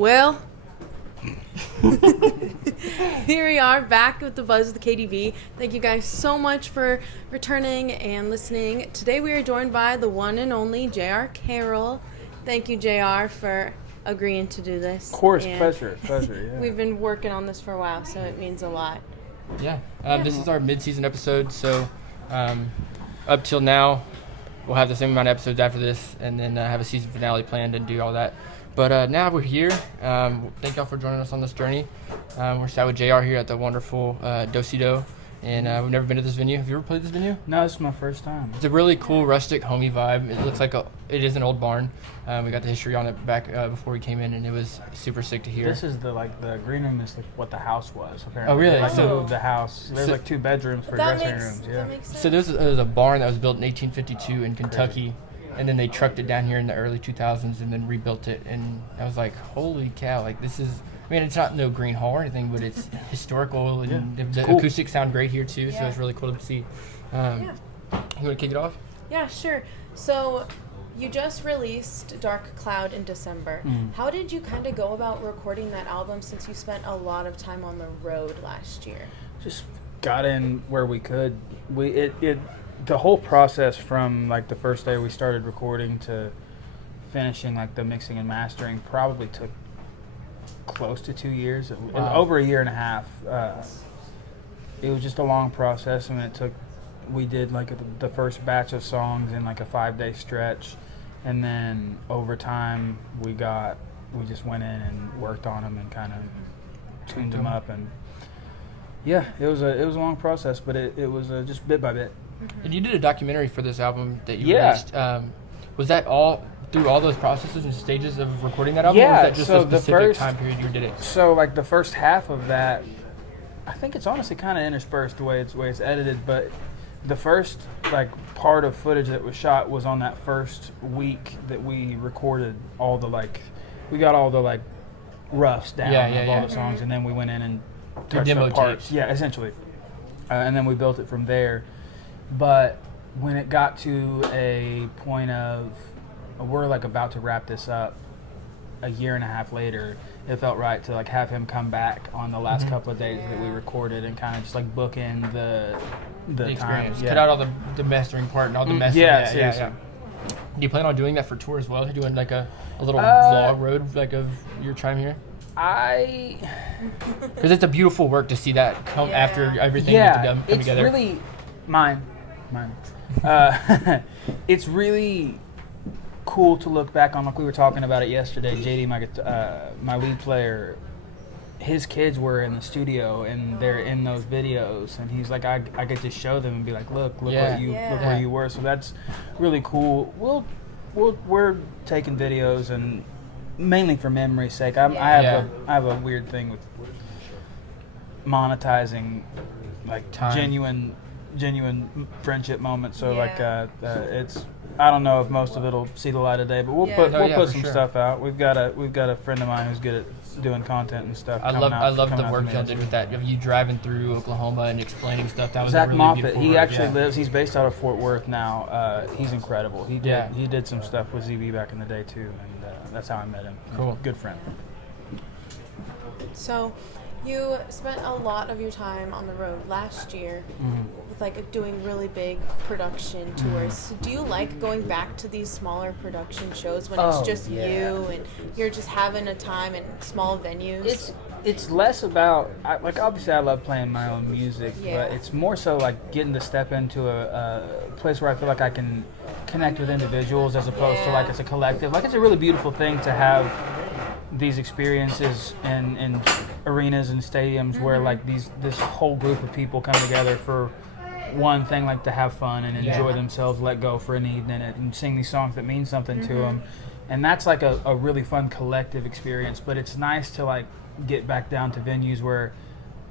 Well, here we are back with the Buzz with the KDV. Thank you guys so much for returning and listening. Today we are joined by the one and only JR Carroll. Thank you, JR, for agreeing to do this. Of course, and pleasure, yeah. We've been working on this for a while, so it means a lot. This is our mid-season episode, so up till now, we'll have the same amount of episodes after this, and then have a season finale planned and do all that. But now we're here. Thank y'all for joining us on this journey. We're sat with JR here at the wonderful Do-Si-Do, and we've never been to this venue. Have you ever played this venue? No, this is my first time. It's a really cool, rustic, homey vibe. It looks like it is an old barn. We got the history on it back before we came in, and it was super sick to hear. This is the green room is what the house was, apparently. Oh, really? They So- moved the house. There's 2 bedrooms for dressing rooms. Yeah. That makes sense. So this is a barn that was built in 1852 in Kentucky. And then they trucked it down here in the early 2000s and then rebuilt it. And I was like, holy cow, this is, it's not no green hall or anything, but it's historical. And the cool. acoustics sound great here too, so it's really cool to see. You want to kick it off? Yeah, sure. So you just released Dark Cloud in December. How did you kind of go about recording that album since you spent a lot of time on the road last year? Just got in where we could. The whole process from the first day we started recording to finishing the mixing and mastering probably took close to 2 years, over a year and a half. It was just a long process, and we did the first batch of songs in a 5-day stretch, and then over time we just went in and worked on them and kind of tuned them up, and it was a long process, but it was just bit by bit. And you did a documentary for this album that you released. Was that all through all those processes and stages of recording that album? Or was that just a specific time period you did it? So the first half of that, I think it's honestly kind of interspersed the way it's edited, but the first part of footage that was shot was on that first week that we recorded all the we got all the roughs down of all the songs, and then we went in and touched demo up parts. tapes. Yeah, essentially. And then we built it from there. But when it got to a point of we're about to wrap this up a year and a half later, it felt right to have him come back on the last couple of days that we recorded and kind of just book in the experience. time. Cut out all the mastering part and all the mess. Yeah. Do you plan on doing that for tour as well? Doing a little vlog road of your time here? Because it's a beautiful work to see that come after everything come together. It's really mine. It's really cool to look back on. We were talking about it yesterday. JD, my lead player, his kids were in the studio and they're in those videos, and he's like, I get to show them and be like, look where you were. So that's really cool. We're taking videos, and mainly for memory's sake. I have a weird thing with monetizing time. genuine friendship moments. So it's, I don't know if most of it'll see the light of day, but we'll put some stuff out. We've got a friend of mine who's good at doing content and stuff. I love the work y'all did with that. You driving through Oklahoma and explaining stuff. That was Zach a really Moffitt. beautiful He work. actually lives. He's based out of Fort Worth now. He's incredible. He did some stuff with ZB back in the day too, and that's how I met him. Cool. Good friend. So you spent a lot of your time on the road last year with doing really big production tours. So do you like going back to these smaller production shows when it's just you and you're just having a time in small venues? It's less about obviously I love playing my own music, but it's more so getting to step into a place where I feel like I can connect with individuals as opposed to it's a collective. It's a really beautiful thing to have these experiences in arenas and stadiums where this whole group of people come together for one thing, to have fun and enjoy themselves, let go for an evening, and sing these songs that mean something to them. And that's a really fun collective experience. But it's nice to get back down to venues where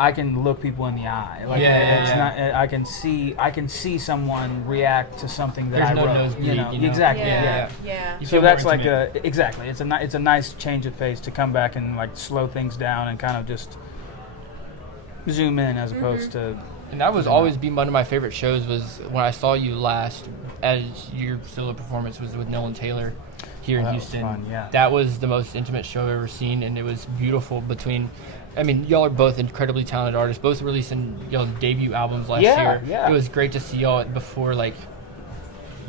I can look people in the eye. I can see someone react to something that There's I wrote. Nosebleed, Exactly. You So feel that's more intimate. exactly. It's a nice change of pace to come back and slow things down and kind of just zoom in as opposed to. And that was always been one of my favorite shows was when I saw you last as your solo performance was with Nolan Taylor. here in That was Houston. fun, yeah. That was the most intimate show I've ever seen, and it was beautiful. Y'all are both incredibly talented artists, both releasing y'all debut albums last year. Yeah. It was great to see y'all before like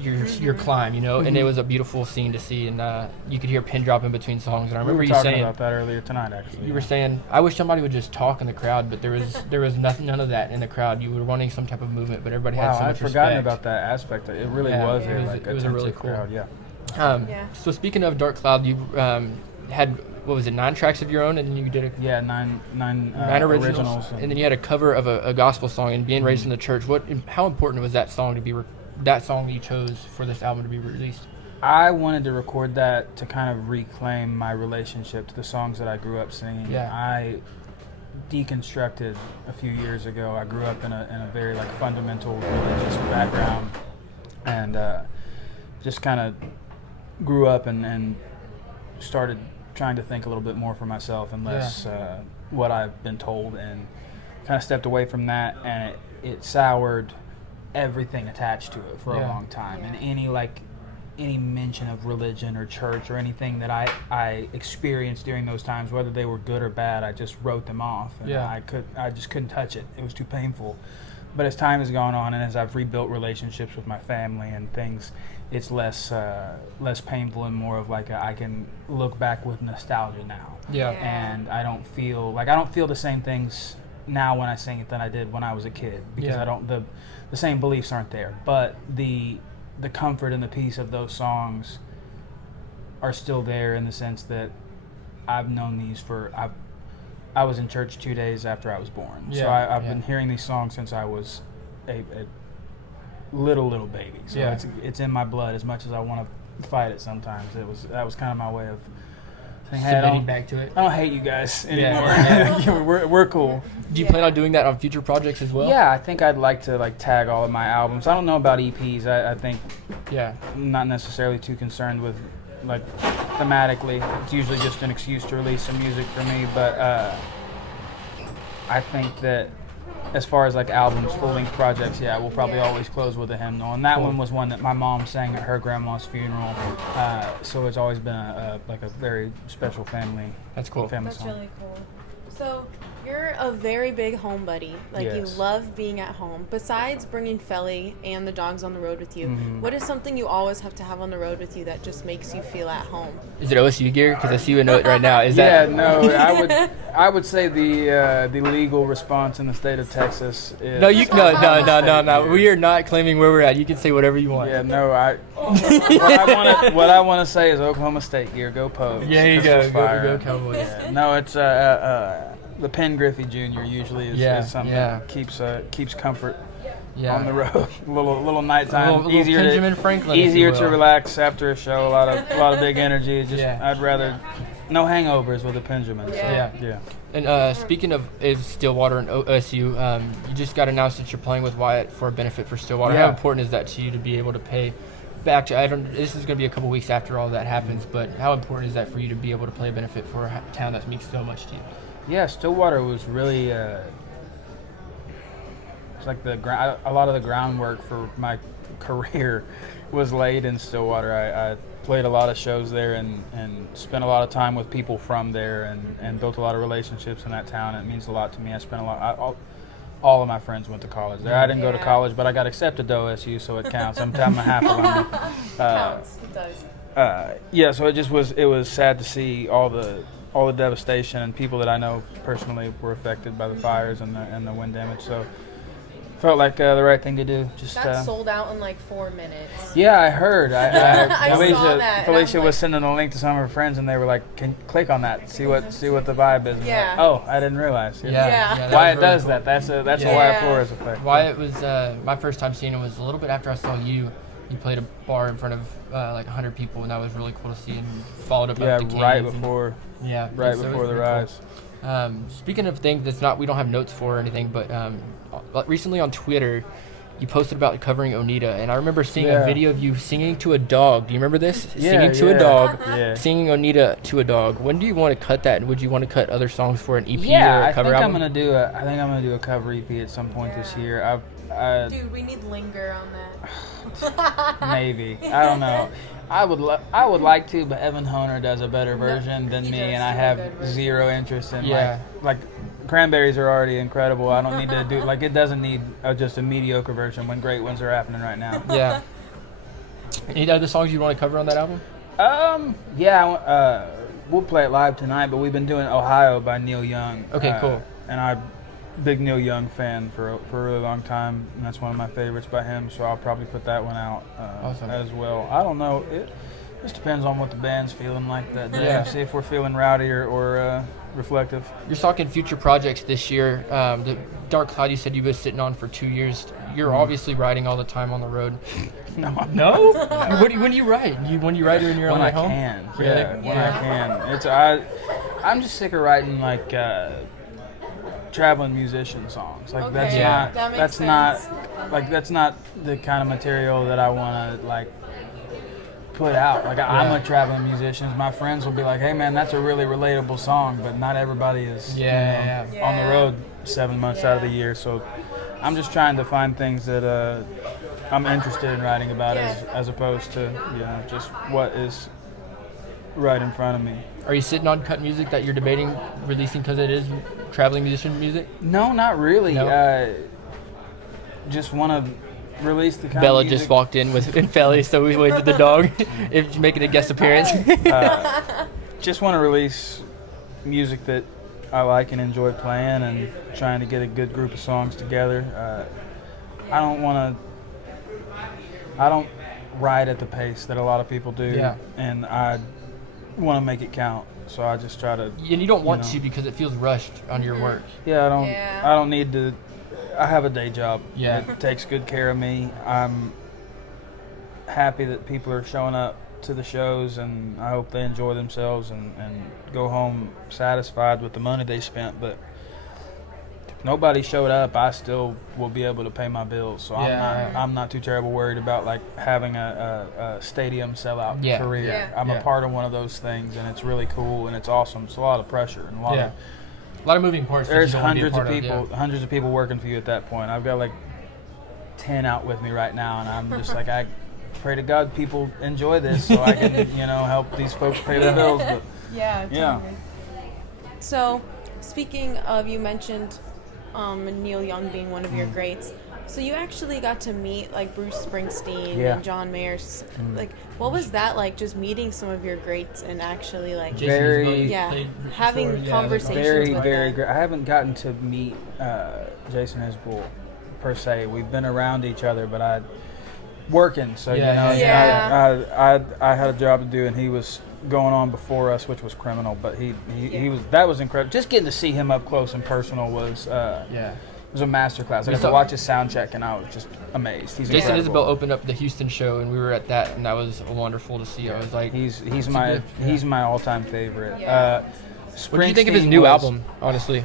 your climb, and it was a beautiful scene to see, and you could hear pin drop in between songs. And I remember we were you talking saying about that earlier tonight, actually. You were saying, I wish somebody would just talk in the crowd, but there was none of that in the crowd. You were wanting some type of movement, but everybody had so much I'd forgotten respect. about that aspect. It really was it was a really cool crowd. Yeah. So speaking of Dark Cloud, you had, what was it, 9 tracks of your own, and then you did nine originals, and then you had a cover of a gospel song. And being raised in the church, how important was that song to be that song that you chose for this album to be released? I wanted to record that to kind of reclaim my relationship to the songs that I grew up singing. Yeah. I deconstructed a few years ago. I grew up in a very like fundamental religious background, and just kind of grew up and started trying to think a little bit more for myself and less what I've been told, and kind of stepped away from that, and it soured everything attached to it for a long time. And any mention of religion or church or anything that I experienced during those times, whether they were good or bad, I just wrote them off, and I just couldn't touch it. It was too painful. But as time has gone on, and as I've rebuilt relationships with my family and things, it's less painful and more of like I can look back with nostalgia now. And I don't feel the same things now when I sing it than I did when I was a kid, because the same beliefs aren't there, but the comfort and the peace of those songs are still there, in the sense that I've known these I was in church 2 days after I was born. So I've been hearing these songs since I was a little baby. So it's in my blood as much as I want to fight it sometimes. That was kind of my way of saying, hey, back to it. I don't hate you guys anymore. We're cool. Do you plan on doing that on future projects as well? Yeah, I think I'd like to like tag all of my albums. I don't know about EPs. I think I'm not necessarily too concerned with like thematically. It's usually just an excuse to release some music for me, but I think that as far as like albums, full-length projects, we'll probably always close with a hymnal, and that one was one that my mom sang at her grandma's funeral. So it's always been a very special family. That's cool. Family That's song. really cool. So you're a very big homebody. You love being at home. Besides bringing Felly and the dogs on the road with you, what is something you always have to have on the road with you that just makes you feel at home? Is it OSU gear? Because I see you in it right now. No, I would say the legal response in the state of Texas is... No. We are not claiming where we're at. You can say whatever you want. Yeah, no, what I want to say is Oklahoma State gear. Go Pogues. Yeah, you go. Fire. Go Cowboys. Yeah. No, it's the Penn Griffey Jr. usually is something that keeps comfort on the road. little nighttime, easier Benjamin Franklin, easier to relax after a show. A lot of big energy. I'd rather no hangovers with a Benjamin. So, And speaking of Stillwater and OSU, you just got announced that you're playing with Wyatt for a benefit for Stillwater. How important is that to you to be able to pay back to? This is going to be a couple weeks after all that happens, but how important is that for you to be able to play a benefit for a town that means so much to you? Yeah, Stillwater was really it's like a lot of the groundwork for my career was laid in Stillwater. I played a lot of shows there and spent a lot of time with people from there and built a lot of relationships in that town. It means a lot to me. I spent all of my friends went to college there. I didn't go to college, but I got accepted to OSU, so it counts. I'm a half alumni. Counts. It does. So it was sad to see all the devastation, and people that I know personally were affected by the fires and the wind damage. So felt like the right thing to do. That sold out in like 4 minutes. Yeah, I heard. I saw that. Felicia was sending a link to some of her friends, and they were like, "Can click on that, see what the vibe is." Yeah. Like, oh, I didn't realize. Yeah. Wyatt does that. That's a Wyatt Flores effect. Wyatt was my first time seeing him was a little bit after I saw you. You played a bar in front of like 100 people, and that was really cool to see. And followed up with the right before the rise. Cool. Speaking of things we don't have notes for or anything, but recently on Twitter, you posted about covering Onita, and I remember seeing a video of you singing to a dog. Do you remember this? Singing to a dog, singing Onita to a dog. When do you want to cut that? Would you want to cut other songs for an EP or a cover album? I think I'm gonna do a cover EP at some point this year. Dude, we need linger on that. Maybe. I don't know. I would like to, but Evan Honer does a better version than he me, does and I do a have good version. zero interest in Yeah. like Cranberries are already incredible. I don't need to do it doesn't need just a mediocre version when great ones are happening right now. Yeah. Any other songs you want to cover on that album? We'll play it live tonight, but we've been doing Ohio by Neil Young. Okay, cool. And I'm a big Neil Young fan for a really long time, and that's one of my favorites by him, so I'll probably put that one out Awesome. as well. I don't know. It just depends on what the band's feeling like that day. Yeah. See if we're feeling rowdy or reflective. You're talking future projects this year. The Dark Cloud you said you've been sitting on for 2 years. You're obviously writing all the time on the road. No, No? When do you write? When you write it when you're when on I the home? can. Really? Yeah, when I can. I'm just sick of writing like traveling musician songs. Like Okay, yeah, that makes sense. that's not the kind of material that I want to like put out. Like I'm a traveling musician. My friends will be like, "Hey man, that's a really relatable song," but not everybody is on the Yeah. road 7 months out of the year. So I'm just trying to find things that I'm interested in writing about as opposed to just what is right in front of me. Are you sitting on cut music that you're debating releasing because it is traveling musician music? No, not really. No? Just want to release the kind Bella of music. just walked in with Felly, so we waved at the dog. If making a guest appearance. Just want to release music that I like and enjoy playing, and trying to get a good group of songs together. I don't ride at the pace that a lot of people do, and I want to make it count. So I just try to. And you don't want to because it feels rushed on your work. Yeah, I don't. Yeah. I don't need to. I have a day job. Yeah. It takes good care of me. I'm happy that people are showing up to the shows, and I hope they enjoy themselves and go home satisfied with the money they spent. But if nobody showed up, I still will be able to pay my bills. So I'm not too terrible worried about like having a stadium sellout career. Yeah. I'm a part of one of those things, and it's really cool and it's awesome. It's a lot of pressure and a lot of moving parts. there's that you don't wanna be a hundreds part of people working for you at that point. I've got like 10 out with me right now, and I'm just like, I pray to God people enjoy this so I can help these folks pay their bills. But Yeah, totally. So, speaking of, you mentioned Neil Young being one of your greats. So you actually got to meet like Bruce Springsteen and John Mayer. Like, what was that like? Just meeting some of your greats and actually like having conversations very with very them. great. I haven't gotten to meet Jason Isbell per se. We've been around each other, but I working. So I had a job to do, and he was going on before us, which was criminal. But he was incredible. Just getting to see him up close and personal was it was a masterclass. I got to watch his sound check, and I was just amazed. He's Jason incredible. Isbell opened up the Houston show, and we were at that, and that was wonderful to see. I was like, he's my all-time favorite. What do you think of his new album? Honestly,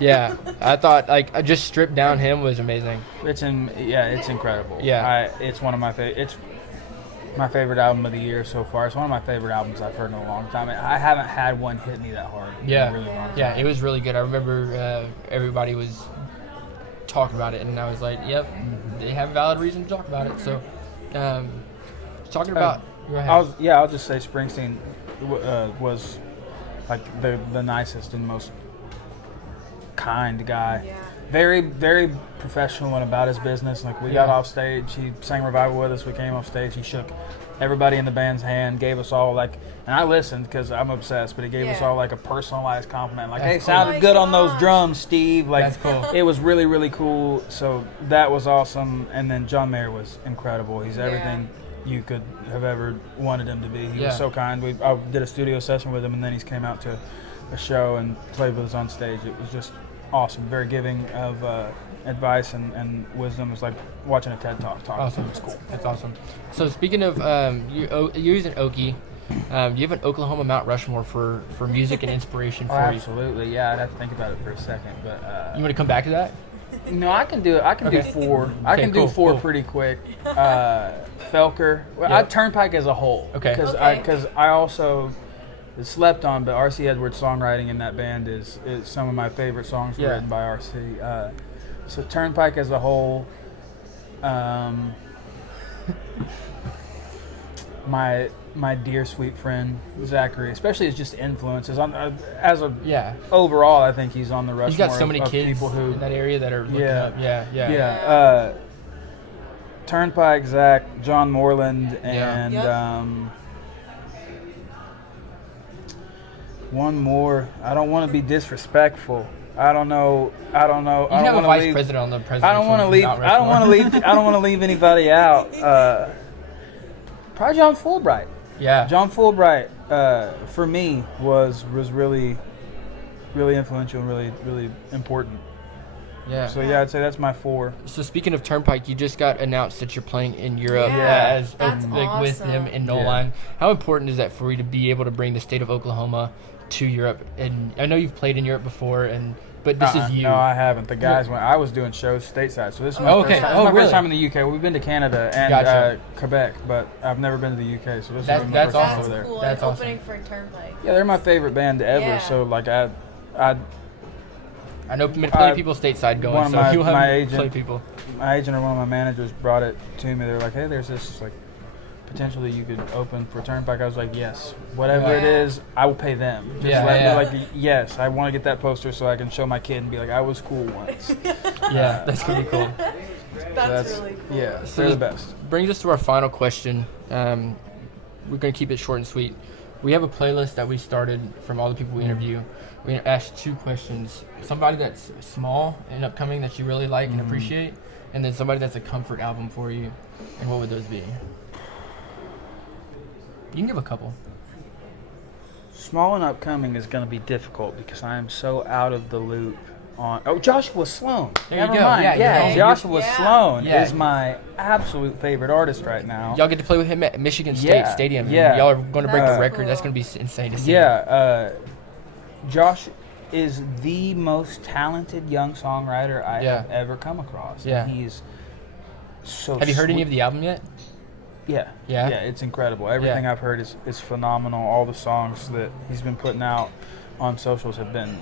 yeah, I thought like just stripped down him was amazing. It's incredible. Yeah, it's one of my favorite. It's my favorite album of the year so far. It's one of my favorite albums I've heard in a long time. I haven't had one hit me that hard. In a really long time. Yeah, it was really good. I remember everybody was talking about it, and I was like, "Yep, they have valid reason to talk about it." So, talking about, go ahead. I'll just say Springsteen was like the nicest and most kind guy. Yeah. Very, very professional and about his business. Like we got off stage, he sang Revival with us. We came off stage, he shook everybody in the band's hand, gave us all like, and I listened because I'm obsessed. But he gave us all like a personalized compliment, like, "Hey, sounded good on those drums, Steve." Like, that's cool. It was really, really cool. So that was awesome. And then John Mayer was incredible. He's everything you could have ever wanted him to be. He was so kind. I did a studio session with him, and then he came out to a show and played with us on stage. It was just awesome. Very giving of advice and wisdom. It was like watching a TED Talk. Awesome. It was cool. That's awesome. So speaking of, you're using Okie. Do you have an Oklahoma Mount Rushmore for music and inspiration for you? Absolutely. Yeah, I'd have to think about it for a second. But You want to come back to that? no, I can do it. I can do four. I can do four pretty quick. Felker. Well, Turnpike as a whole. Okay. Because I also slept on, but R.C. Edwards' songwriting in that band is some of my favorite songs written by R.C. So Turnpike as a whole, my dear sweet friend Zachary, especially as just influences on overall, I think he's on the Rushmore. He's got so many of kids people who in that area that are looking up. Turnpike, Zach, John Moreland, and one more. I don't want to be disrespectful. I don't know. You have a vice president on the president. I don't want to leave. I don't want to leave anybody out. Probably John Fulbright. Yeah. John Fulbright for me was really, really influential and really important. Yeah. So yeah, I'd say that's my 4. So speaking of Turnpike, you just got announced that you're playing in Europe That's awesome. with him in No Line. How important is that for you to be able to bring the state of Oklahoma to Europe? And I know you've played in Europe before, but this is you. No, I haven't. The guys went. I was doing shows stateside, so this is my first time in the UK. We've been to Canada and Quebec, but I've never been to the UK, so this is my first time over there. Cool. That's awesome. Opening for Turnpike. Yeah, they're my favorite band ever. So like I know plenty of people stateside going, so you'll have plenty of people. My agent or one of my managers brought it to me. They were like, "Hey, there's this like potentially you could open for Turnpike." I was like, "Yes, whatever it is, I will pay them." Like, yes, I want to get that poster so I can show my kid and be like, "I was cool once." Yeah, that's gonna be cool. That's really cool. So Yeah, they're the best. Brings us to our final question. We're gonna keep it short and sweet. We have a playlist that we started from all the people we interview. We're going to ask 2 questions. Somebody that's small and upcoming that you really like and appreciate, and then somebody that's a comfort album for you. And what would those be? You can give a couple. Small and upcoming is going to be difficult because I am so out of the loop on... Oh, Joshua Sloan. There you go. Mind. Yeah, Joshua Sloan is my absolute favorite artist right now. Y'all get to play with him at Michigan State Stadium. Yeah. Y'all are going to break the record. That's going to be insane to see. Yeah. Josh is the most talented young songwriter I have ever come across. Yeah. And he's so Have you heard any of the album yet? Yeah, it's incredible. Everything I've heard is phenomenal. All the songs that he's been putting out on socials have been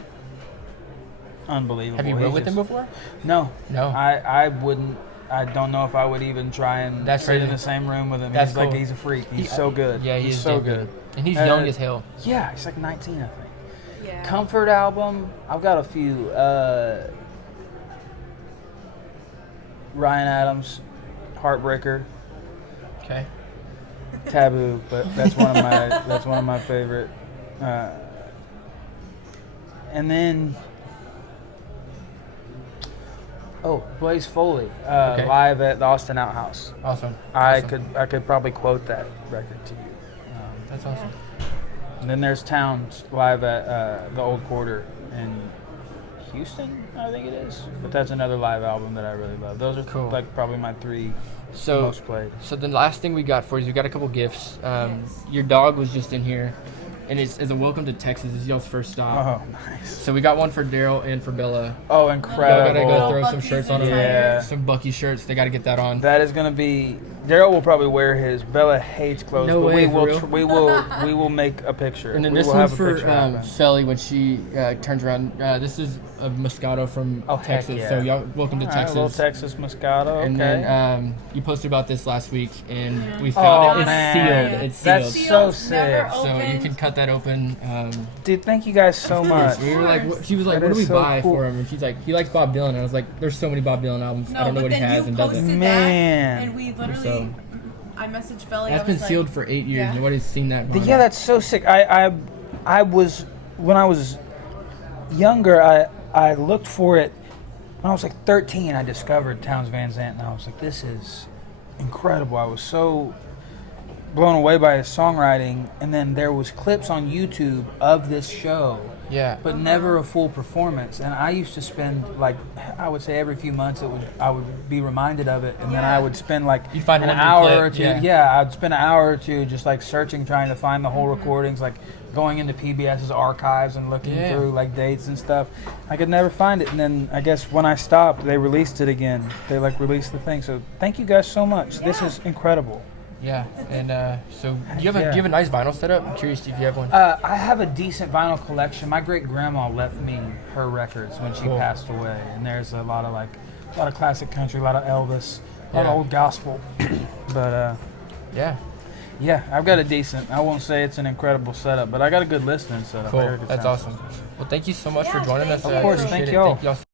unbelievable. Have you wrote with him before? No. I wouldn't. I don't know if I would even try and sit in the same room with him. That's he's cool. like he's a freak. He's so good. Yeah, he's so good. And he's young as hell. Yeah, he's like 19, I think. Yeah. Comfort album. I've got a few. Ryan Adams, Heartbreaker. Okay. Taboo, but that's one of my favorite. And then Blaze Foley, live at the Austin Outhouse. Awesome. I could probably quote that record to you. That's awesome. And then there's Towns live at the Old Quarter in Houston, I think it is. But that's another live album that I really love. Those are cool. Like probably my 3 most played. So the last thing we got for you is we got a couple gifts. Your dog was just in here, and it's as a welcome to Texas. It's y'all's first stop. Oh, nice. So we got one for Daryl and for Bella. Oh, incredible. Y'all gotta go throw some shirts on them. Yeah. Some Bucky shirts. They gotta get that on. That is gonna be. Daryl will probably wear his. Bella hates clothes, No but way, we will make a picture. And then we this will one's have a for picture happen. Felly when she turns around. This is a Moscato from Texas. Yeah. So y'all welcome to All Texas. Right, a little Texas Moscato. Okay. And then you posted about this last week, and we found it. It's sealed. It's sealed. That's so sick. So you can cut that open. Dude, thank you guys so much. We were like, she was like, That "What do we is so buy cool. for him?" And she's like, "He likes Bob Dylan." And I was like, "There's so many Bob Dylan albums. I don't know what he has and doesn't." Man. And we literally, I messaged Felly. That's been sealed for 8 years. Nobody's seen that. Yeah, that's so sick. I was when I was younger. I looked for it when I was like 13. I discovered Towns Van Zandt, and I was like, "This is incredible." I was so blown away by his songwriting, and then there was clips on YouTube of this show. Yeah. But never a full performance. And I used to spend like I would say every few months I would be reminded of it, and then I would spend like You'd find an one hour clip, or two. yeah. I'd spend an hour or two just like searching, trying to find the whole recordings, like going into PBS's archives and looking through like dates and stuff. I could never find it, and then I guess when I stopped, they released it again. They like released the thing. So thank you guys so much. This is incredible. Yeah, and so do you have a nice vinyl setup? I'm curious if you have one. I have a decent vinyl collection. My great grandma left me her records when she passed away, and there's a lot of like a lot of classic country, a lot of Elvis, a lot of old gospel. But yeah, I've got a decent. I won't say it's an incredible setup, but I got a good listening setup. Cool. That's awesome. Well, thank you so much for joining us. Of course, thank y'all. Thank y'all